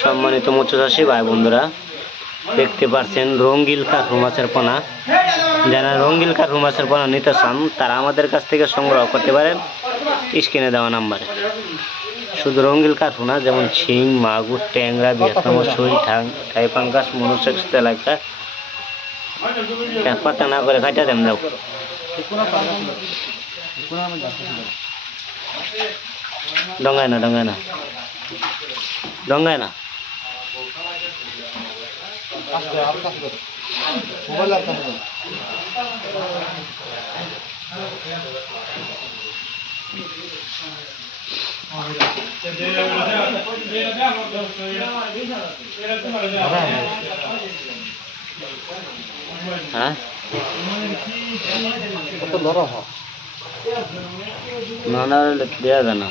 সম্মানিত মৎস্য চাষী ভাই বন্ধুরা, দেখতে পাচ্ছেন রঙ্গিল কার্পু মাছের পোনা। যারা রঙ্গিল কার্পু মাছের পোনা নিতে চান তারা আমাদের কাছ থেকে সংগ্রহ করতে পারেন স্ক্রিনে দেওয়া নাম্বারে। শুধু রঙ্গিল কার্পু না, যেমন শিং, মাগুর, ট্যাংরা, ভিয়েতনাম, সই, থাই পাঙ্গাস, মনুসেক্স, তেলাপিয়া, এক পাতা না করে কাটা দেন যাও। ডঙ্গায় না, ডঙ্গায় না, ডঙ্গায় না। হ্যাঁ না না, দেওয়া যায় না।